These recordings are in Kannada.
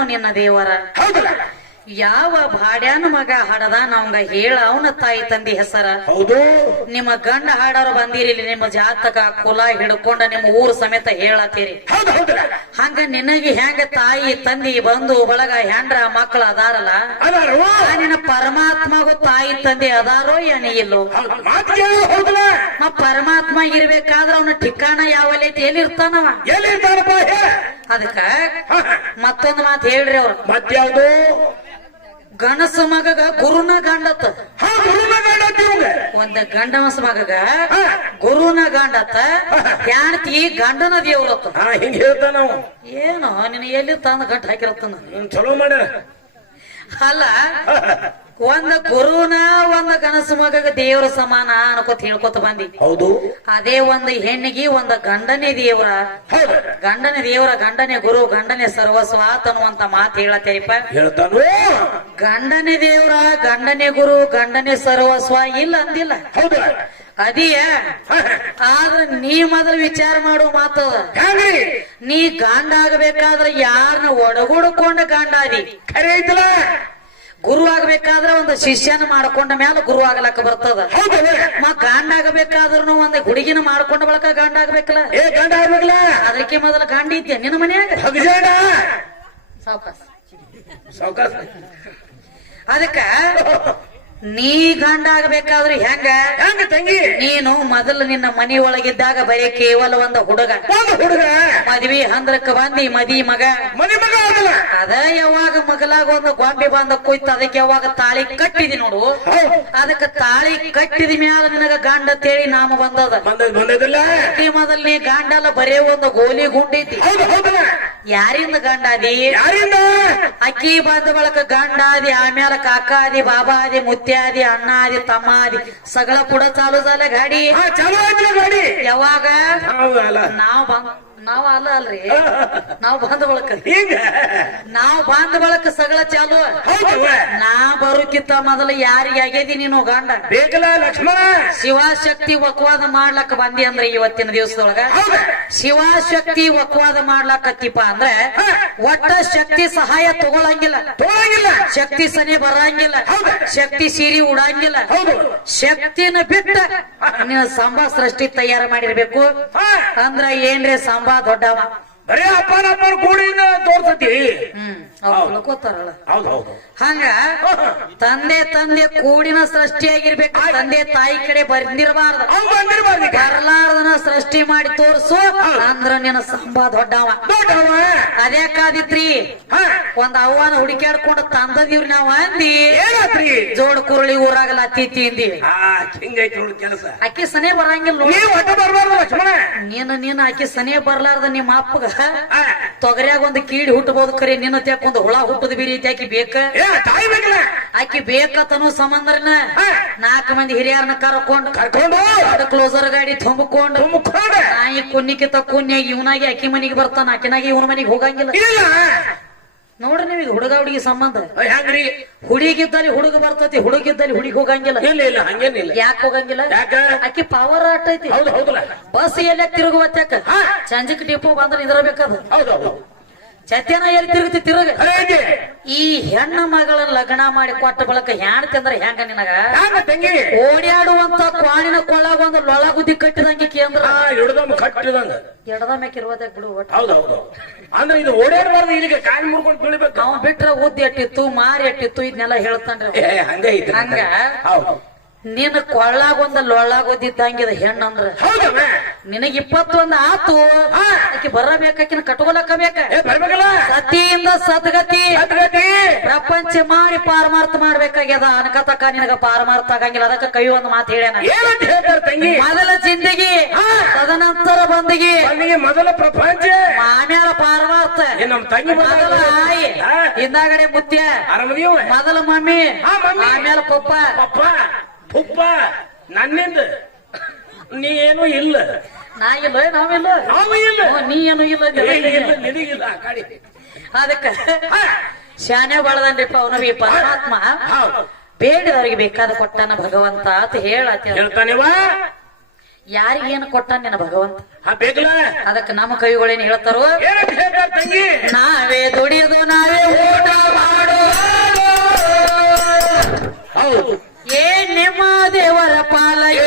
ನಾನು ನಿನ್ನ ದೇವರ ಹೌದಲ್ಲ? ಯಾವ ಭಾಡ್ಯಾನ ಮಗ ಹಾಡದ? ನಾವಂಗ ಹೇಳ ಅವನ ತಾಯಿ ತಂದಿ ಹೆಸರ. ಹೌದು. ನಿಮ್ಮ ಗಂಡ ಹಾಡೋರು ಬಂದಿರಿ ನಿಮ್ಮ ಜಾತಕ ಕುಲ ಹಿಡ್ಕೊಂಡ ನಿಮ್ಮ ಊರು ಸಮೇತ ಹೇಳತ್ತೀರಿ. ಹಂಗ ನಿನಗೆ ಹೆಂಗ ತಾಯಿ ತಂದಿ ಬಂದು ಬಳಗ ಹೆಂಡ್ರ ಮಕ್ಕಳು ಅದಾರಲ್ಲ? ನಿನ್ನ ಪರಮಾತ್ಮಗೂ ತಾಯಿ ತಂದೆ ಅದಾರೋ ಏನ ಇಲ್ಲೋ? ಮಾತು ಪರಮಾತ್ಮ ಇರ್ಬೇಕಾದ್ರ ಅವನ ಠಿಕಾಣ ಯಾವಲ್ಲೈತಿ ಎಲ್ಲಿ ಇರ್ತಾನವ ಎಲ್ಲಿ ಇರ್ತಾನಪ್ಪ ಹೇ? ಅದಕ್ಕ. ಮತ್ತೊಂದು ಮಾತು ಹೇಳ್ರಿ ಅವ್ರು. ಮತ್ಯಾವ್ದು? ಗಣಸ ಮಗಗ ಗುರುನ ಗಂಡತ್ತ ಒಂದ ಗಂಡಮಸ ಮಗಗ ಗುರುನ ಗಂಡತ್ತ. ಹೆಣ್ತಿ ಗಂಡನ ದೇವ್ರತ್ತ. ಹಿಂಗ ಹೇಳ್ತಾನ ನಾವು ಏನೋ ನಿನ್ನ ಎಲ್ಲಿ ತಂದ ಗಂಟ ಹಾಕಿರತ್ತನ? ಹ್ಮ್, ಚಲೋ ಮಾಡ್ಯಾರ. ಅಲ್ಲ ಒಂದ ಗುರುನ ಒಂದ ಕನಸು ಮಗ ದೇವ್ರ ಸಮಾನ ಅನ್ಕೋತ ಹೇಳ್ಕೊತ ಬಂದಿ. ಹೌದು. ಅದೇ ಒಂದ್ ಹೆಣ್ಣಿಗೆ ಒಂದ ಗಂಡನೇ ದೇವ್ರ. ಗಂಡನೇ ದೇವ್ರ ಗಂಡನೇ ಗುರು ಗಂಡನೇ ಸರ್ವಸ್ವ ಅನ್ನುವಂತ ಮಾತು ಹೇಳತ್ತೇರಿಪ್ಪ. ಗಂಡನೇ ದೇವ್ರ ಗಂಡನೇ ಗುರು ಗಂಡನೇ ಸರ್ವಸ್ವ ಇಲ್ಲ ಅಂದಿಲ್ಲ. ಅದಿಯ? ಆದ್ರ ನೀ ಮೊದಲು ವಿಚಾರ ಮಾಡೋ ಮಾತು ನೀ ಗಂಡ ಆಗಬೇಕಾದ್ರ ಯಾರನ್ನ ಒಡಗೂಡ್ಕೊಂಡ ಗಂಡ ಅದಿ ಖರೆ ಐತಲ್ಲ? ಗುರು ಆಗ್ಬೇಕಾದ್ರ ಒಂದು ಶಿಷ್ಯನ ಮಾಡ್ಕೊಂಡ ಮೇಲೆ ಗುರು ಆಗ್ಲಕ್ಕ ಬರ್ತದ. ಗಂಡ ಆಗಬೇಕಾದ್ರೂ ಒಂದ್ ಹುಡುಗಿನ ಮಾಡ್ಕೊಂಡ ಬಳಕ ಗಂಡ ಆಗ್ಬೇಕಲ್ಲ? ಏ ಗಂಡ ಆಗ್ಬೇಕಲ್ಲ? ಅದಕ್ಕೆ ಮೊದಲ ಗಂಡ ಇದ್ಯ ನಿನ್ನ ಮನ್ಯಾಗ? ಸಾವ್ಕಾಸ್. ಅದಕ್ಕ ನೀ ಗಂಡ ಆಗ್ಬೇಕಾದ್ರೆ ಹೆಂಗ? ಹೆಂಗ ತಂಗಿ? ನೀನು ಮೊದಲು ನಿನ್ನ ಮನಿ ಒಳಗಿದ್ದಾಗ ಬರೀ ಕೇವಲ ಒಂದ ಹುಡುಗ. ಒಂದು ಹುಡುಗ? ಮದ್ವಿ ಹಂದ್ರಕ್ಕ ಬಂದಿ ಮದಿ ಮಗ. ಮನಿ ಮಗ ಆಗಲ್ಲ ಅದ ಯಾವಾಗ ಮಗಲಾಗ ಒಂದು ಗೊಂಬೆ ಬಂದ ಕೂಯ್ತ ಅದಕ್ಕೆ ಯಾವಾಗ ತಾಳಿ ಕಟ್ಟಿದಿ ನೋಡು. ಅದಕ್ಕೆ ತಾಳಿ ಕಟ್ಟಿದ ಮ್ಯಾಲ ನಿನಗ ಗಂಡ ತೇಳಿ ನಾಮ ಬಂದದ. ಈ ಮೊದಲ್ ನೀ ಗಂಡಲ್ಲ ಬರೇ ಒಂದು ಗೋಲಿ ಗುಂಡೈತಿ ಯಾರಿಂದ ಗಂಡ ಅದಿ ಯಾರಿಂದ? ಅಕ್ಕಿ ಬಂದ ಬಳಕ ಗಂಡ ಆದಿ ಆಮ್ಯಾಲ ಕಾಕಾದಿ ಬಾಬಾ ಆದಿ ಮುತ್ಯಾದಿ ಅಣ್ಣ ಆದಿ ತಮ್ಮ ಆದಿ ಸಗಳ ಪುಡ ಚಾಲು ಸಾಲ ಗಾಡಿ ಹಾ ಚಾಲು ಆಯ್ತು ಗಾಡಿ ಯಾವಾಗ ಹೌದು ಅಲ್ಲ ನಾವ್ ಬಂದ್ ನಾವ್ ಅಲ್ಲ ಅಲ್ರಿ. ನಾವ್ ಬಂದ ಬಳಕ ನಾವ್ ಬಂದ ಬಳಕ ಸಗಳ ಚಾಲು. ನಾ ಬರುಕಿತ್ತ ಮೊದಲು ಯಾರಿಗೆ ಆಗ್ಯದಿ ನೀನು ಗಂಡ? ಬೇಕಲ್ಲ ಲಕ್ಷ್ಮಣ. ಶಿವಶಕ್ತಿ ಒಕ್ವಾದ ಮಾಡ್ಲಕ್ಕ ಬಂದಿ ಅಂದ್ರೆ ಇವತ್ತಿನ ದಿವಸದೊಳಗ? ಶಿವಶಕ್ತಿ ವಕ್ವಾದ ಮಾಡ್ಲಕತ್ತಿಪ್ಪ ಅಂದ್ರೆ ಒಟ್ಟ ಶಕ್ತಿ ಸಹಾಯ ತಗೊಳಂಗಿಲ್ಲ. ತಗೊಳಂಗಿಲ್ಲ. ಶಕ್ತಿ ಸನಿ ಬರಂಗಿಲ್ಲ. ಶಕ್ತಿ ಸೀರಿ ಉಡಂಗಿಲ್ಲ. ಶಕ್ತಿನ ಬಿಟ್ಟ ನೀನು ಸಾಂಬಾರ್ ಸೃಷ್ಟಿ ತಯಾರ ಮಾಡಿರ್ಬೇಕು. ಅಂದ್ರ ಏನ್ರಿ ಸಂಭಾ ದೊಡ್ಡವ. ಬರೀ ಅಪ್ಪನಪ್ಪನ ಅಪ್ಪನ ಕೂಡಿನ ತೋರ್ಸತಿ. ಹ್ಮ್. ಅವ್ರು ಹೌದು. ತಿಳ್ಕೊತಾರಲ್ಲ ಹೌದು. ಹೌದು. ಹಂಗ ತಂದೆ ತಂದೆ ಕೂಡಿನ ಸೃಷ್ಟಿಯಾಗಿರ್ಬೇಕು. ತಂದೆ ತಾಯಿ ಕಡೆ ಬಂದಿರಬಾರ್ದು ಅವ್ನು ಬಂದಿರ್ಬಾರ್ದು ಈಗ. ಬರ್ಲಾರ್ದನ ಸೃಷ್ಟಿ ಮಾಡಿ ತೋರ್ಸು ಅಂದ್ರ ನಿನ್ನ ಸಂಬ ದೊಡ್ಡವ. ದೊಡ್ಡವ. ಅದ್ಯಾಕಾದಿತ್ರಿ ಹಾ. ಒಂದ್ ಅವ್ವನ ಹುಡುಕ್ಯಾಡ್ಕೊಂಡು ತಂದದಿವ್ರಿ ನಾವ್ ಅಂದಿ. ಏನಾತ್ರಿ? ಜೋಡ್ ಕುರುಳಿ ಊರಾಗಲ್ಲ ಅತಿಥಿ ಇಂದಿ ಆ ಹಿಂಗೈತಿ ನೋಡು ಕೆಲಸ. ಅಕ್ಕಿ ಸನೇ ಬರಂಗಿಲ್ಲ ನೋಡು. ನೀವು ಒಟ್ಟ ಬರ್ಬಾರ್ದು ಲಕ್ಷ್ಮಣ. ನೀನು ನೀನು ಅಕ್ಕಿ ಸನೇ ಬರ್ಲಾರ್ದ ನಿಮ್ಮ ಅಪ್ಪಗ. ತೊಗರಿಯಾಗ ತೊಗರ್ಯಾಗ ಒಂದು ಕೀಡಿ ಹುಟ್ಟಬಹುದು ಕರೆ ನಿನ್ನ ತ್ಯಾಕ ಒಂದು ಹುಳ ಹುಟ್ಟದ ಬೀರಿ ಐತಿ ಆಕಿ ಬೇಕ? ಏ ತಾಯಿ ಬೇಕಲ್ಲ? ಆಕಿ ಬೇಕತನು ಸಂಬಂಧನ. ನಾಲ್ಕು ಮಂದಿ ಹಿರಿಯರನ್ನ ಕರ್ಕೊಂಡು ಕರ್ಕೊಂಡು ಕ್ಲೋಸರ್ ಗಾಡಿ ತುಂಬಿಕೊಂಡು ತುಂಬಿಕೊಂಡ. ನಾಯಿ ಕುನ್ನಿಕೆ ಕುನ್ಯಾಗಿ ಇವನಾಗಿ ಆಕಿ ಮನೆಗೆ ಬರ್ತಾನ ಆಕಿನಾಗಿ ಇವನ ಮನಿಗೆ ಹೋಗಂಗಿಲ್ಲ. ಇಲ್ಲ. ನೋಡ್ರಿ ನೀವು ಈಗ ಹುಡುಗ ಹುಡುಗಿ ಸಂಬಂಧ. ಹೆಂಗ್ರಿ? ಹುಡುಗಿದ್ದಲ್ಲಿ ಹುಡುಗ ಬರ್ತೈತಿ ಹುಡುಗಿದ್ದಲ್ಲಿ ಹುಡುಗಿ ಹೋಗಂಗಿಲ್ಲ. ಇಲ್ಲ ಇಲ್ಲ ಹಂಗೇನಿಲ್ಲ ಯಾಕೆ ಹೋಗಂಗಿಲ್ಲ? ಅಕ್ಕಿ ಪವರ್ ಆಟ ಐತಿ. ಹೌದು ಹೌದಲ್ಲ. ಬಸ್ ಎಲ್ಲ ತಿರುಗುವತ್ಯಾಕ? ಹಾ. ಸಂಜಿಕ್ ಡಿಪೋ ಬಂದ್ರೆ ನಿಂದ್ರಬೇಕದು. ಹೌದು. ಹೌದು ಚತ್ಯನ ಎಲ್ಲಿ ತಿರುಗತಿ ತಿರುಗ. ಈ ಹೆಣ್ಣ ಮಗಳ ಲಗ್ನ ಮಾಡಿ ಕೊಟ್ಟ ಬಳಕ ಹೆಣ್ತಿ ಅಂದ್ರೆ ಹೆಂಗ ನಿನಗ? ಓಡಾಡುವಂತ ಕ್ವಾಣಿನ ಕೊಳ್ಳಾಗ ಒಂದು ಲೊಳ ಗುದ್ದಿ ಕಟ್ಟಿದಂಗೆ ಕೇಂದ್ರ. ಕಟ್ಟಿದಂಗ. ಎಡದ ಮೆಕ್ಕಿರುವುದೇ ಬಿಡು ಒಟ್ಟು. ಹೌದು ಹೌದು ಅಂದ್ರೆ ಇದು ಓಡಾಡಬಾರ್ದು ಇಲ್ಲಿಗೆ ಕಾಯಿ ಮುರ್ಕೊಂಡು ಬೀಳ್ಬೇಕು. ಅವ ಬಿಟ್ರ ಉದ್ದಿ ಎಟ್ಟಿತ್ತು ಮಾರಿ ಎಟ್ಟಿತ್ತು ಇದನ್ನೆಲ್ಲ ಹೇಳ್ತಾನ್ರಿ ಹಂಗ ಹಂಗ? ನಿನ್ನ ಕೊಳ್ಳಾಗೊಂದ ಒಂದ ಲೊಳ್ಳಾಗ ಓದಿದ್ದಂಗಿದ ಹೆಣ್ಣಂದ್ರ ನಿನಗ ಇಪ್ಪತ್ತೊಂದ್ ಆತು. ಅಕ್ಕಿ ಆಕಿ ಬರಬೇಕಾಕಿನ ಕಟ್ಕೊಲಕ್ಕ ಬೇಕ? ಸತಿಯಿಂದ ಸದ್ಗತಿ. ಪ್ರಪಂಚ ಮಾಡಿ ಪಾರಮಾರ್ಥ ಮಾಡ್ಬೇಕಾಗ್ಯದ. ಅನ್ಕತಕ್ಕ ನಿನಗ ಪಾರಮಾರ್ಥ ಆಗಂಗಿಲ್ಲ. ಅದಕ್ಕ ಕೈ ಒಂದ್ ಮಾತು ಹೇಳ್ಯಾನ. ಮೊದಲ ಜಿಂದಗಿ. ತದನಂತರ ಬಂದಿಗಿ. ಮೊದಲ ಪ್ರಪಂಚ. ಆಮ್ಯಾಲ ಪಾರಮಾರ್ಥ. ಮೊದಲ ಆಯಿ. ಹಿಂದಾಗಡೆ ಮುತ್ಯ. ಮೊದಲ ಮಮ್ಮಿ. ಆಮೇಲೆ ಪಪ್ಪ. ಉಪ್ಪ ನನ್ನಿಂದ. ನೀ ಏನು ಇಲ್ಲ. ನಾ ಇಲ್ಲ ನಾವಿಲ್ಲ ನಾವು ಇಲ್ಲ. ನೀ ಏನು ಇಲ್ಲ ಜನ ಇಲ್ಲ. ಇಲ್ಲ ನಿನಗಿಲ್ಲ ಆ ಅದಕ್ಕ ಹಾ. ಶಾನೆ ಬಳದನ್ರಿಪ್ಪ ಅವನು ಈ ಪರಮಾತ್ಮ ಹೌದು. ಬೇಡಿದವರಿಗೆ ಬೇಕಾದ ಕೊಟ್ಟಾನ ಭಗವಂತ ಅಂತ ಹೇಳತ್ತ ಹೇಳ್ತಾನಿವ ಯಾರಿಗೇನು ಕೊಟ್ಟಾನ ನಿನ್ನ ಭಗವಂತ? ಆ ಬೇಕಲ ಅದಕ್ಕೆ ನಮ್ಮ ಕವಿಗಳೇನ್ ಹೇಳ್ತಾರೋ? ಏನಂತ ಹೇಳ್ತಾರ ತಂಗಿ. ನಾವೇ ದುಡಿದು ನಾವೇ ಊಟ ಮಾಡೋ ಹೌದು. ಏ ನಿಮ್ಮ ದೇವರ ಪಾಲಯ.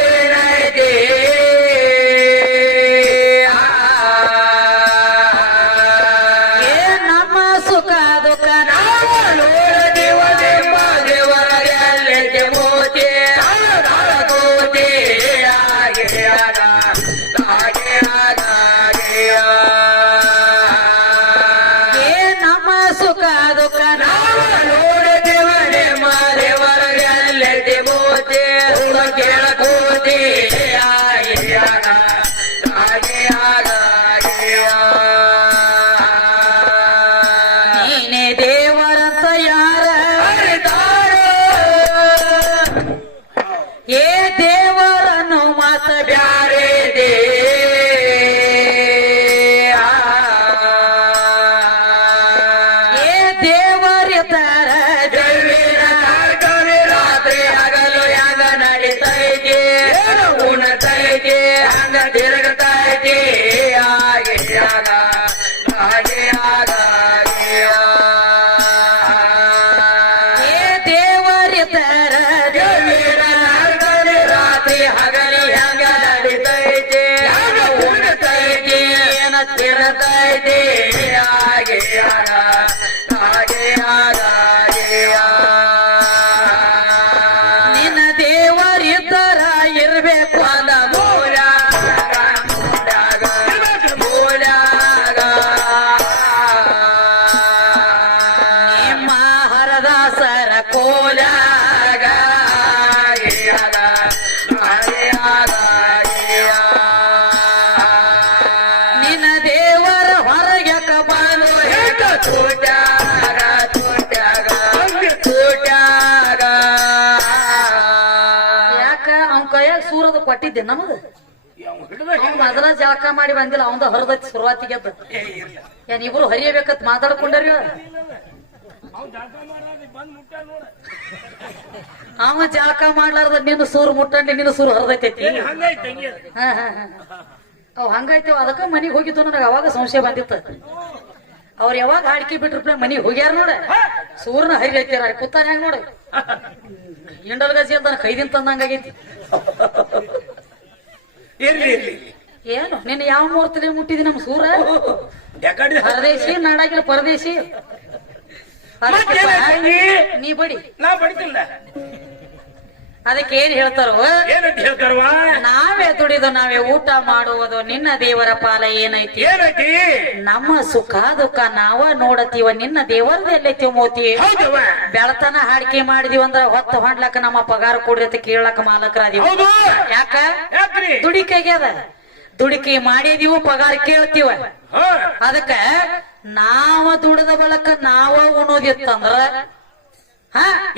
ಏನ ಯಾಕ ಅವನ್ ಕೈಯಾಗ ಸೂರದ ಕೊಟ್ಟಿದ್ದೆ ನಮಗ ಮೊದಲ ಜಳಕ ಮಾಡಿ ಬಂದಿಲ್ಲ ಅವಂದ ಹೊರದೈತಿ ಶುರುವಾತಿಗೆ. ಏನ್ ಇಬ್ರು ಹರಿಯಬೇಕತ್ ಮಾತಾಡ್ಕೊಂಡ್ರಿ ಅವ ಜಳಕ ಮಾಡ್ಲಾರ್ದ ನಿನ್ನ ಸೂರು ಮುಟ್ಟಂಡಿ ನಿನ್ನ ಸೂರು ಹರಿದೈತೈತಿ. ಅವ್ ಹಂಗಾಯ್ತೇವ, ಅದಕ್ಕ ಮನಿಗ್ ಹೋಗಿತ್ತು ನನಗ, ಅವಾಗ ಸಂಶಯ ಬಂದಿತ್ತ. ಅವ್ರ ಯಾವಾಗ ಹಾಡ್ಕಿ ಬಿಟ್ರಪ್ಲೆ ಮನೆ ಹೋಗ್ಯಾರ ನೋಡ. ಸೂರ್ನ ಹರಿಯೈತಿರ ಕೂತಾನ ಹೆಂಗ್ ನೋಡ. ಹಿಂಡಲ್ ಗಜಿ ಅಂತ ಕೈದಿನ್ ತಂದಂಗಾಗೈತಿ ಇರ್ಲಿ ಇರ್ಲಿ. ಏನು? ನಿನ್ನ ಯಾವ ಮುಹೂರ್ತಲೆ ಮುಟ್ಟಿದಿ ನಮ್ ಸೂರ? ಹರದೇಶಿ ಪರದೇಶಿ ನಾಡಾಗಿಲ್ಲ ಪರದೇಶಿ? ನೀ ಬಡಿ. ನಾ ಬಡಿತಿಲ್ಲ. ಅದಕ್ಕೆ ಏನ್ ಹೇಳ್ತಾರೋ? ಏನಂತ ಹೇಳ್ತಾರವಾ ನಾವೇ ದುಡಿದು ನಾವೇ ಊಟ ಮಾಡುವುದು ನಿನ್ನ ದೇವರ ಪಾಲ ಏನೈತಿ? ಏನೈತಿ? ನಮ್ಮ ಸುಖ ದುಃಖ ನಾವ ನೋಡತೀವ ನಿನ್ನ ದೇವರದ ಎಲ್ಲೈತಿ ಮೋತಿ ಬೆಳತನ ಹಾಡಿಕೆ ಮಾಡಿದೀವಿ ಅಂದ್ರ ಹೊತ್ತ ಹೊಂಡ್ಲಕ್ಕ ನಮ್ಮ ಪಗಾರ ಕೊಡ್ರಿ ಅಂತ ಕೇಳಕ್ ಮಾಲಕರಾದೀವಿ. ಹೌದು. ಯಾಕ? ದುಡಿಕೆಗೆ ದುಡಿಕೆಗ್ಯದ ದುಡಿಕೆ ಮಾಡಿದೀವು ಪಗಾರ ಕೇಳ್ತೀವ. ಅದಕ್ಕ ನಾವ ದುಡದ ಬಳಕ ನಾವ ಉಣೋದಿತ್ತಂದ್ರ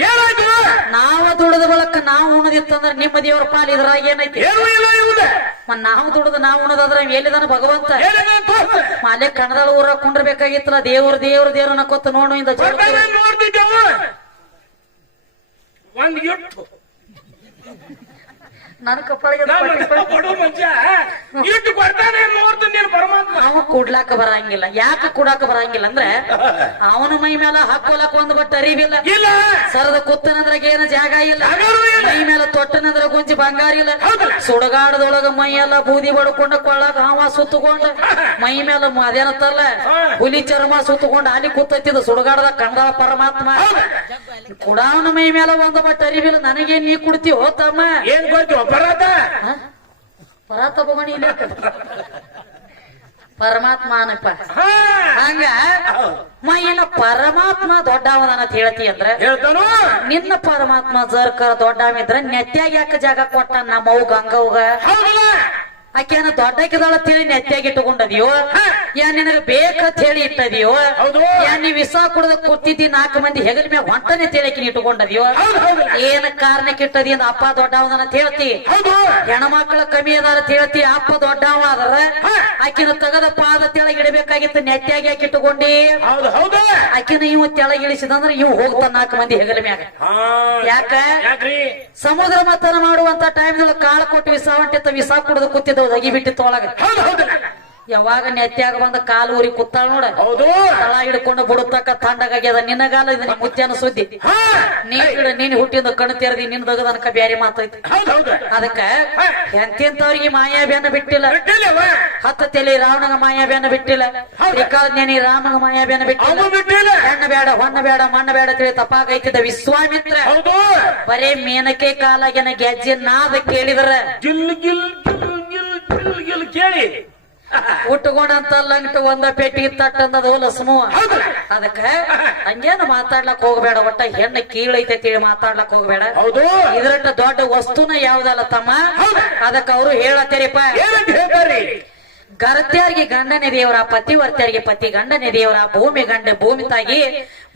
ಏನಾಯ್ತು ನಾವ ದುಡದ ಬಳಕ ನಾವು ಉಣದಿತ್ತಂದ್ರ ನಿಮ್ಮ ದೇವರ ಪಾಲ್ ಇದ್ರಾಗ ಏನೈತಿ? ಮತ್ ನಾವು ದುಡದ ನಾವು ಉಣದಾದ್ರ ಎಲ್ಲಿದಾನ ಭಗವಂತ? ಮಾಲೆ ಕಣದಾಳ ಊರ ಕುಂಡ್ರಬೇಕಾಗಿತ್ತಲ್ಲ ದೇವ್ರ ದೇವ್ರ ದೇವ್ರ ಕೊತ್ತ ನೋಡು ಇಂದ ಒಂದ್ ಇಟ್ಟು. ನನ್ ಕಪ್ಪಳಿಗೆ ಇಟ್ಟು ಕೊಡ್ತಾನೆ ನೀನು ಪರಮಾತ್ಮ. ಅವ ಕುಡ್ಲಾಕ ಬರಂಗಿಲ್ಲ. ಯಾಕ ಕೂಡಾಕ ಬರಂಗಿಲ್ಲ ಅಂದ್ರೆ ಅವನ ಮೈ ಮೇಲೆ ಹಾಕೋಲಕ್ ಒಂದ್ ಬಟ್ ಅರಿವಿಲ್ಲ. ಇಲ್ಲ. ಸರದ ಕುತ್ತನದ್ರಾಗ ಏನ ಜಾಗ ಇಲ್ಲ. ಮೈ ಮೇಲೆ ತೊಟ್ಟನಂದ್ರ ಗುಂಜಿ ಬಂಗಾರ ಇಲ್ಲ? ಸುಡಗಾಡದೊಳಗ ಮೈ ಎಲ್ಲ ಬೂದಿ ಬಡ್ಕೊಂಡ ಕೊಳ್ಳಾಗ ಹಾವ ಸುತ್ತಕೊಂಡ ಮೈ ಮೇಲೆ ಅದೇನತ್ತಲ್ಲ ಹುಲಿ ಚರ್ಮ ಸುತ್ತಕೊಂಡ ಅಲ್ಲಿ ಕೂತೈತಿದ ಸುಡಗಾಡದ ಕನ್ನಡ ಪರಮಾತ್ಮ. ಕುಡಾವನ ಮೈ ಮೇಲೆ ಒಂದು ಬಟ್ ಅರಿವಿಲ್ಲ ನನಗೇನ್ ನೀ ಕುಡ್ತೀವ ತಮ್ಮ? ಏನ್ ಕೊಡ್ತೀವ ಪರಾತ? ಹ? ಪರಾತ ಭಗವಾನ್ ಇಲ್ಲ ಪರಮಾತ್ಮ ಅನಪ್ಪ ಹಂಗ? ಮೈನ ಪರಮಾತ್ಮ ದೊಡ್ಡವನ ಅಂತ ಹೇಳ್ತಿ ಅಂದ್ರ ನಿನ್ನ ಪರಮಾತ್ಮ ಜರ್ಕ ದೊಡ್ಡವಿದ್ರ ನೆತ್ಯಾಗ ಯಾಕ ಜಾಗ ಕೊಟ್ಟ ನಮ್ಮವ್ ಗಂಗವ್ಗ? ಹೌದಲ್ಲ ಆಕೆನ ತಿಳಿ ನೆತ್ತಿಯಾಗಿ ಇಟ್ಟುಕೊಂಡದಿಯೋ? ಯಾ ನಿನಗ ಬೇಕಂತ ಹೇಳಿ ಇಟ್ಟದಿಯೋ. ಯಾ ನೀ ವಿಸ ಕುಡ್ದ ಕೂತಿದ್ದಿ ನಾಲ್ಕು ಮಂದಿ ಹೆಗಲ ಮೇಲೆ ಹೊಂಟನೆ ತೇಳಕಿನ ಇಟ್ಟುಕೊಂಡದಿಯೋ? ಏನ ಕಾರಣಕ್ಕೆ ಇಟ್ಟದಿ ಅಂದ ಅಪ್ಪ ದೊಡ್ಡವನ ಅಂತ ಹೇಳ್ತಿ. ಹೆಣ್ಮಕ್ಳ ಕಮ್ಮಿ ಅದಾರ ಅಂತ ಹೇಳ್ತಿ ಅಪ್ಪ ದೊಡ್ಡವ ಅದರ. ಆಕಿನ ತಗದ ಪಾದ ತೆಳಗಿಡಬೇಕಾಗಿತ್ತು ಇಡಬೇಕಾಗಿತ್ತು ನೆತ್ತಿಯಾಗಿ ಇಟ್ಟುಕೊಂಡಿ. ಹೌದು ಹೌದು. ಆಕಿನ ಇವು ತೆಳಗಿಳಿಸಿದಂದ್ರ ಇವು ಹೋಗ್ತಾನ ನಾಲ್ಕು ಮಂದಿ ಹೆಗಲ ಮ್ಯಾಗ. ಯಾಕ? ಸಮುದ್ರ ಮತನ ಮಾಡುವಂತ ಟೈಮ್ ಕಾಳ ಕೊಟ್ಟು ವಿಸ ಹೊಂಟಿತ್ತ ವಿಸ ಕುಡಿದು ಕೂತಿದ್ದವು. ಅಗಿ ಬಿಟ್ಟಿತ್ತು ಒಳಗ. ಹೌದು ಹೌದಲ್ಲ ಯಾವಾಗ ನೆತ್ಯಾಗ ಬಂದ ಕಾಲು ಊರಿ ಕುತ್ತಾಳ ನೋಡ. ಹೌದು. ತಳ ಹಿಡ್ಕೊಂಡು ಬಿಡುತ್ತಕ್ಕ ತಂಡಗಾಗ್ಯದ. ನಿನ್ನಗಾಲ ಇದು ನಿಮ್ಮ ಮುತ್ಯಾನ ಸುದ್ದಿ. ನೀನ್ ನೀನ್ ಹುಟ್ಟಿಂದ ಕಣ್ಣು ತೆರೆದಿ ನಿನ್ ದಗದನಕ ಬ್ಯಾರಿ ಮಾತೈತಿ. ಹೌದ್ ಹೌದು. ಅದಕ್ಕ ಎಂತೆಂತವ್ರಿಗೆ ಮಾಯಾಬ್ಯಾನ ಬಿಟ್ಟಿಲ್ಲ. ಬಿಟ್ಟಿಲ್ಲವ. ಹತ್ತ ತಲೆ ರಾವಣಗ ಮಾಯಾಬ್ಯಾನ ಬಿಟ್ಟಿಲ್ಲ. ಏಕಾಜ್ಞಾನಿ ರಾಮಗ ಮಾಯಾಬ್ಯಾನ ಬಿಟ್ಟಿಲ್ಲ. ಬಿಟ್ಟಿಲ್ಲ. ಹೆಣ್ಣ ಬೇಡ ಹೊಣ್ಣ ಬೇಡ ಮಣ್ಣ ಬೇಡ ತಿಳಿ ತಪ್ಪಾಗೈತಿದ್ದ ವಿಶ್ವಾಮಿತ್ರ. ಹೌದು. ಬರೇ ಮೇನಕೆ ಕಾಲಾಗಿನ ಗೆಜ್ಜೆ ನಾದ ಕೇಳಿದ್ರ. ಗಿಲ್ ಗಿಲ್ ಗಿಲ್. ಗಿಲ್ ಕೇಳಿ. ಉಟ್ಕೊಂಡಂತ ಲಂಗ್ಟ್ ಒಂದ ಪೇಟಿ ತಟ್ಟಂದದು ಲಸ್ಮು. ಅದಕ್ಕ ಹಂಗೇನು ಮಾತಾಡ್ಲಕ್ ಹೋಗ್ಬೇಡ ಒಟ್ಟ ಹೆಣ್ಣ ಕೀಳೈತೆ ತಿಳಿ ಮಾತಾಡ್ಲಕ್ ಹೋಗ್ಬೇಡ. ಇದ್ರಟ್ಟ ದೊಡ್ಡ ವಸ್ತುನ ಯಾವ್ದಲ್ಲ ತಮ್ಮ? ಅದಕ್ಕ ಅವ್ರು ಹೇಳತ್ತೇರಿಪ್ಪ. ಗರತ್ಯಾರಿಗೆ ಗಂಡನೇ ದೇವರ ಪತಿವರ್ತ್ಯರಿಗೆ ಪತಿ ಗಂಡನೇ ದೇವರ ಭೂಮಿ ಗಂಡ ಭೂಮಿ ತಾಗಿ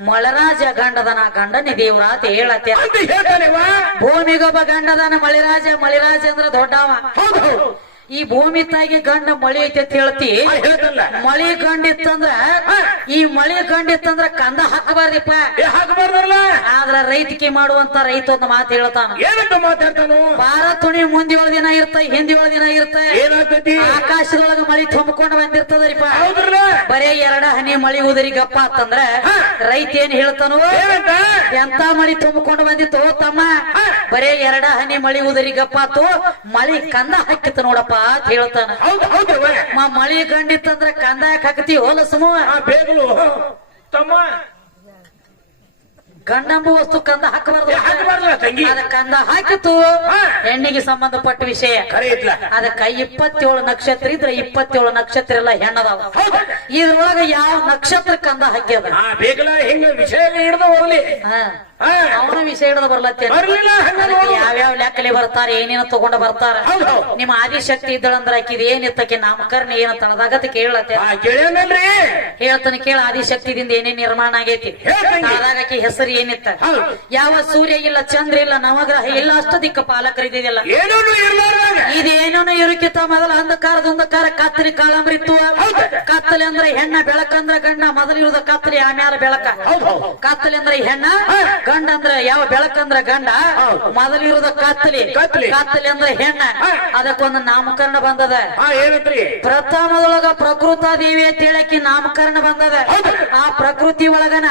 ಮಳರಾಜ ಗಂಡದನ ಗಂಡನೇ ದೇವರ ಅಂತ ಹೇಳತ್ತೆ ಭೂಮಿಗೊಬ್ಬ ಗಂಡದನ ಮಳಿರಾಜ ಮಳಿರಾಜ ಅಂದ್ರ ದೊಡ್ಡವ. ಈ ಭೂಮಿ ತಾಯಿಗೆ ಗಂಡ ಮಳಿ ಐತೆ ಅಂತ ಹೇಳ್ತಿ. ಮಳಿ ಗಂಡ ಮಳಿ ಗಂಡಿತ್ತಂದ್ರ ಈ ಮಳಿ ಗಂಡಿತ್ತಂದ್ರ ಕಂದ ಹಾಕಬಾರ್ದಿಪ್ಪ. ಹಾಕಬಾರ್ದಲ್ಲ. ಆದ್ರ ರೈತಿಕೆ ಮಾಡುವಂತ ರೈತ ಒಂದು ಮಾತು ಹೇಳ್ತಾನ. ಮಾತಾಡ್ತಾನು ಬಾರ ತುಣಿ ಮುಂದಿ ಏಳು ದಿನ ಇರ್ತ ಹಿಂದಿ ಏಳು ದಿನ ಇರ್ತ. ಆಕಾಶದೊಳಗ ಮಳಿ ತುಂಬಿಕೊಂಡು ಬಂದಿರ್ತದರಿಪ್ಪ. ಬರೇ ಎರಡ ಹನಿ ಮಳಿ ಉದರಿ ಗಪ್ಪ ಅಂತಂದ್ರ ರೈತ ಏನ್ ಹೇಳ್ತಾನೋ? ಎಂತ ಮಳಿ ತುಂಬಿಕೊಂಡು ಬಂದಿತ್ತು ತಮ್ಮ. ಬರೇ ಎರಡ ಹನಿ ಮಳಿ ಉದರಿ ಗಪ್ಪ ಆತು. ಮಳಿ ಕಂದ ಹಾಕಿತ್ತು ನೋಡಪ್ಪ. ಅಂತ ಹೇಳ್ತಾನ. ಹೌದು ಹೌದವ ಮ ಮಳಿ ಕಂಡಿತ್ತಂದ್ರ ಕಂದ ಕಕ್ತಿ ಹಾಕತಿ ಹೋಲ ಸಮೂಹ ಆ ಬೇಗಲು. ತಮ್ಮ. ಗಂಡಂಬ ವಸ್ತು ಕಂದ ಹಾಕಬಾರ್ದು ತಂಗಿ. ಅದ ಕಂದ ಹಾಕಿತು ಹೆಣ್ಣಿಗೆ ಸಂಬಂಧಪಟ್ಟ ವಿಷಯ. ಅದಕ್ಕ ಇಪ್ಪತ್ತೇಳು ನಕ್ಷತ್ರ ಇದ್ರೆ ಇಪ್ಪತ್ತೇಳು ನಕ್ಷತ್ರ ಎಲ್ಲ ಹೆಣ್ಣದಾವ. ಹೌದು. ಇದ್ರೊಳಗ ಯಾವ ನಕ್ಷತ್ರ ಕಂದ ಹಾಕ್ಯದ? ಆ ಬೇಗಲ ಹಿಂಗ ವಿಷಯ ಹಿಡಿದು ಹೋಗ್ಲಿ. ಅವನ ವಿಷಯ ಹಿಡಿದು ನೋಡು. ಯಾವ್ಯಾವ ಲೆಕ್ಕಲಿ ಬರ್ತಾರ ಏನೇನ ತಗೊಂಡ ಬರ್ತಾರ? ನಿಮ್ಮ ಆದಿಶಕ್ತಿ ಇದ್ದಳಂದ್ರ ಆಕಿದ್ ಏನಿತ್ತಕ್ಕೆ ನಾಮಕರಣ ಏನ ತಳದಾಗತ್ತ ಕೇಳತ್ತೆ. ಹೇಳ್ತಾನೆ ಕೇಳ ಆದಿಶಕ್ತಿದಿಂದ ಏನೇನ್ ನಿರ್ಮಾಣ ಆಗೈತಿ. ತಳದಾಗಕ್ಕೆ ಹೆಸರು ಏನಿತ್ತ ಯಾವ ಸೂರ್ಯ ಇಲ್ಲ ಚಂದ್ರ ಇಲ್ಲ ನವಗ್ರಹ ಇಲ್ಲ ಅಷ್ಟ ದಿಕ್ಕ ಪಾಲಕರಿದ್ದಿಲ್ಲ ಏನೂ ಇರ್ಲಾರ್ದಾಗ ಇದೇನೇನೋ ಇರುಕಿತ ಮೊದಲ ಅಂಧಕಾರದ ಅಂಧಕಾರ ಕತ್ತರಿ ಕಾಳಂಬ್ರಿತ್ತು. ಕತ್ತಲೆ ಅಂದ್ರೆ ಹೆಣ್ಣ ಬೆಳಕಂದ್ರ ಗಂಡ ಮೊದಲಿರುದ ಕತ್ತರಿ ಆಮ್ಯಾಲ ಬೆಳಕ. ಕತ್ತಲೆ ಅಂದ್ರೆ ಹೆಣ್ಣ ಗಂಡ ಅಂದ್ರ ಯಾವ ಬೆಳಕಂದ್ರ ಗಂಡ? ಮೊದಲಿರೋದ ಕತ್ತಲಿ. ಕತ್ತಲಿ. ಕತ್ತಲಿ. ಅಂದ್ರೆ ಹೆಣ್ಣ. ಅದಕ್ಕೊಂದು ನಾಮಕರಣ ಬಂದದ. ಏನಂತ್ರಿ ಪ್ರಥಮದೊಳಗ ಪ್ರಕೃತ ದೇವಿ ಅಂತ ಹೇಳಕ್ಕೆ ನಾಮಕರಣ ಬಂದದ. ಆ ಪ್ರಕೃತಿ ಒಳಗನ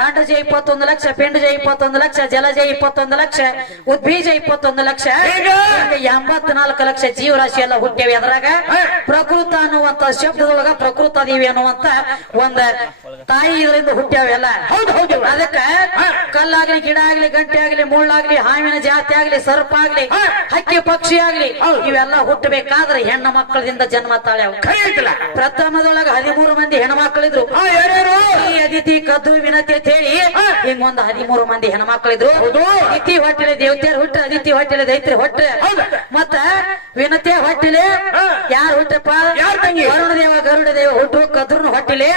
ಗಂಡ ಜಯ ಇಪ್ಪತ್ತೊಂದು ಲಕ್ಷ ಪಿಂಡಜ ಇಪ್ಪತ್ತೊಂದು ಲಕ್ಷ ಜಲಜ ಇಪ್ಪತ್ತೊಂದು ಲಕ್ಷ ಉದ್ಬೀಜ ಇಪ್ಪತ್ತೊಂದು ಲಕ್ಷ ಈಗ? ಹಿಂಗ ಎಂಬತ್ನಾಲ್ಕು ಲಕ್ಷ ಜೀವರಾಶಿ ಎಲ್ಲ ಹುಟ್ಟೇವಿ ಅದ್ರಾಗ. ಪ್ರಕೃತ ಅನ್ನುವಂತ ಶಬ್ದದೊಳಗ ಪ್ರಕೃತ ದೇವಿ ಅನ್ನುವಂತ ಒಂದ ತಾಯಿ ಇದರಿಂದ ಹೌದು ಅದಕ್ಕ. ಕಲ್ಲಾಗ್ಲಿ ಗಿಡ ಆಗ್ಲಿ ಗಂಟೆ ಆಗ್ಲಿ ಮುಳ್ಳಾಗ್ಲಿ ಹಾವಿನ ಜಾತಿ ಆಗ್ಲಿ ಸರ್ಪ ಆಗ್ಲಿ ಹಕ್ಕಿ ಪಕ್ಷಿ ಆಗ್ಲಿ. ಇವೆಲ್ಲ ಹುಟ್ಟಬೇಕಾದ್ರೆ ಹೆಣ್ಣು ಮಕ್ಕಳಿಂದ ಜನ್ಮ ತಾಳ್ಯಾವ ಐತಲ್ಲ ಪ್ರಥಮದೊಳಗ ಹದಿಮೂರು ಮಂದಿ ಹೆಣ್ಮಕ್ಳಿದ್ರು ಈ ಅದಿತಿ ಕದ್ದು ವಿನತಿ ಅಂತ ಹೇಳಿ. ಹಿಂಗೊಂದು ಹದಿಮೂರು ಮಂದಿ ಹೆಣ್ಮಕ್ಳಿದ್ರು. ಅದಿತಿ ಹೊಟ್ಟೆಲೆ ದೇವತೆಯರ್ ಹುಟ್ಟ ಅದಿತಿ ಹೊಟ್ಟೆಲೆ ದೈತ್ರಿ ಹೊಟ್ಟೆ. ಮತ್ತ ವಿನತೆ ಹೊಟ್ಟಿಲೆ. ಯಾರು ಹುಟ್ಟಪ್ಪ? ವರುಣ ದೇವ ಗರುಡ ದೇವ ಹುಟ್ಟು ಕದ್ರನ ಹೊಟ್ಟಿಲೆ.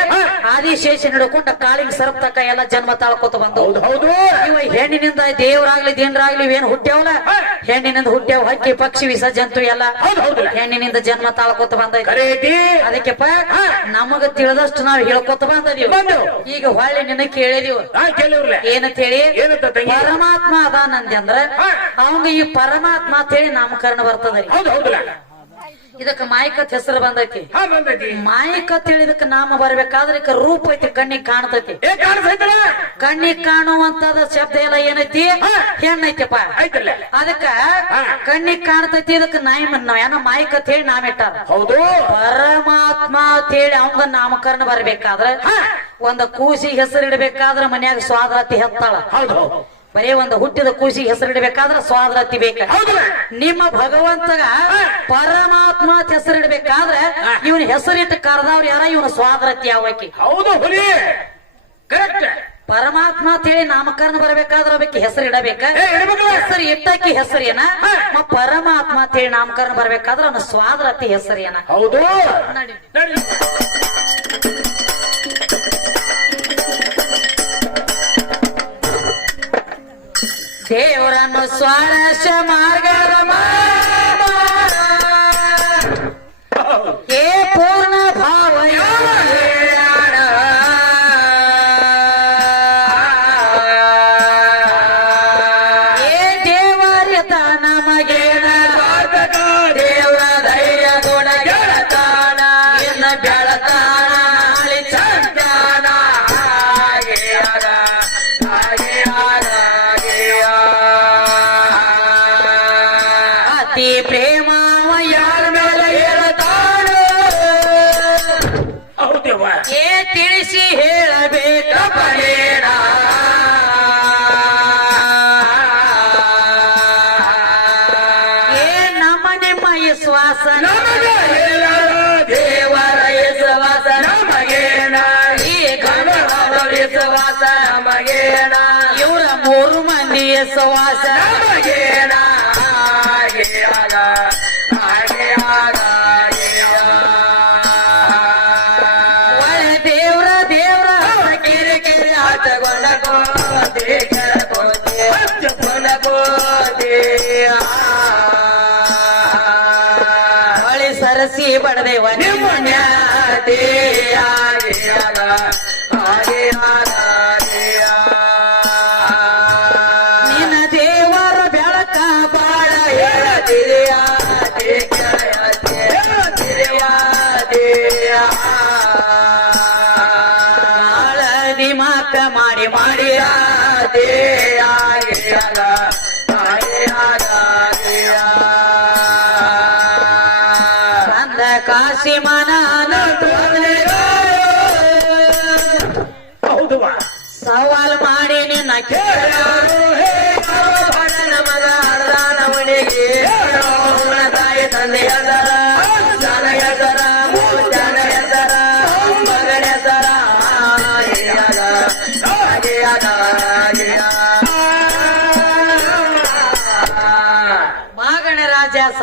ಆದಿಶೇಷ ಹಿಡ್ಕೊಂಡ ಕಾಳಿಂಗ್ ಸರ್ಪ ತಕ್ಕ ಎಲ್ಲ ಜನ್ಮ ತಾಳ್ಕೊತ ಬಂದು ಹೌದು ಹೆಣ್ಣಿನಿಂದ ದೇವರಾಗ್ಲಿ ದೇನ್ರಾಗ್ಲಿ ಏನ್ ಹುಟ್ಟ್ಯಾವಲ್ಲ? ಹೆಣ್ಣಿನಿಂದ ಹುಟ್ಟ್ಯಾವ ಹಕ್ಕಿ ಪಕ್ಷಿ ವಿಸ ಜಂತು ಎಲ್ಲ ಹೆಣ್ಣಿನಿಂದ ಜನ್ಮ ತಾಳ್ಕೊತ ಬಂದೈತಿ. ಅದಕ್ಕೆಪ್ಪ ಹಾ. ನಮಗ ತಿಳಿದಷ್ಟು ನಾವ್ ಹೇಳ್ಕೊತ ಬಂದದೀವಿ. ಬಂದೆವು. ಈಗ ಹೊಳ್ಳಿ ನಿನ್ನ ಕೇಳಿದೀವಿ. ಏನಂತ ಹೇಳಿ? ಪರಮಾತ್ಮ ಅದಾನಂದ್ರೆ ಅಂದ್ರ ಅವಂಗ ಈ ಪರಮಾತ್ಮ ಅಂತ ಹೇಳಿ ನಾಮಕರಣ ಬರ್ತದ ಇದಕ್ಕ ಮಾಯಕತ್ ಹೆಸರು ಬಂದೈತಿ. ಹಾ ಬಂದೈತಿ. ಮಾಯಿಕತ್ ಹೇಳಿ ಇದಕ್ಕ ನಾಮ ಬರ್ಬೇಕಾದ್ರೆ ಇಕ್ಕ ರೂಪ ಐತಿ ಕಣ್ಣಿಗೆ ಕಾಣ್ತೈತಿ. ಏ ಕಾಣಿಸೈತಲ್ಲ ಕಣ್ಣಿಗೆ ಕಾಣುವಂತದ ಶಬ್ದ ಎಲ್ಲ ಏನೈತಿ. ಹೆಣ್ಣೈತಿಪ್ಪ. ಐತಲ್ಲ ಅದಕ್ಕ ಕಣ್ಣಿ ಕಣ್ಣಿಗೆ ಕಾಣ್ತೈತಿ ಇದಕ್ಕ ನಾಯಿ ನಾವ್ ಏನೋ ಮಾಯಿಕತ್ ಹೇಳಿ ನಾಮ ಇಟ್ಟಾರ. ಹೌದು. ಪರಮಾತ್ಮ ಅಂತ ಹೇಳಿ ಅವಂಗ ನಾಮಕರಣ ಬರಬೇಕಾದ್ರೆ. ಒಂದ ಕೂಸಿ ಹೆಸರು ಇಡಬೇಕಾದ್ರ ಮನ್ಯಾಗ ಸ್ವಾದ್ರತಿ ಹೆತ್ತಾಳ. ಹೌದು. ಬರೇ ಒಂದು ಹುಟ್ಟಿದ ಕೂಸಿಗೆ ಹೆಸರು ಇಡಬೇಕಾದ್ರ ಸ್ವಾದ್ರತಿ ಬೇಕ. ನಿಮ್ಮ ಭಗವಂತಗ ಪರಮಾತ್ಮ ಹೆಸರಿಡಬೇಕಾದ್ರೆ ಇವನ್ ಹೆಸರಿಟ್ಟು ಕರೆದವ್ರು ಯಾರ? ಇವನ ಸ್ವಾದ್ರತಿ ಯಾವಕಿ? ಹೌದು ಹುಲಿ. ಕರೆಕ್ಟ್ ಪರಮಾತ್ಮ ಅಂತ ಹೇಳಿ ನಾಮಕರಣ ಬರ್ಬೇಕಾದ್ರ ಅದಕ್ಕೆ ಹೆಸರು ಇಡಬೇಕ ಹೆಸರು ಇಟ್ಟಕ್ಕೆ ಹೆಸರೇನ. ಪರಮಾತ್ಮ ಅಂತ ಹೇಳಿ ನಾಮಕರಣ ಬರ್ಬೇಕಾದ್ರ ಅವನ ಸ್ವಾದ್ರತಿ ಹೆಸರೇನ? ಹೌದು. ನಡಿ ನಡಿ ದೇವರನ್ನು ಸ್ವಾರಸ ஒரு மண்டிய சுவாச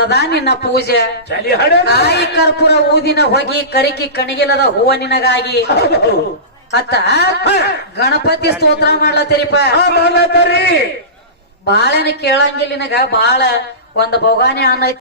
ಸದಾ ನಿನ್ನ ಪೂಜೆ? ಕಾಯಿ ಕರ್ಪೂರ ಊದಿನ ಹೊಗಿ ಕರಿಕಿ ಕಣಿಗಿಲದ ಹೂವ ನಿನಗಾಗಿ. ಅತ್ತ ಗಣಪತಿ ಸ್ತೋತ್ರ ಮಾಡ್ಲತ್ತೀರಿಪ್ಪ. ಬಾಳೆನ ಕೇಳಂಗಿಲ್ಲ ನಿನಗ ಬಾಳ ಒಂದ್ ಭೋಗಾನಿ ಅನ್ನ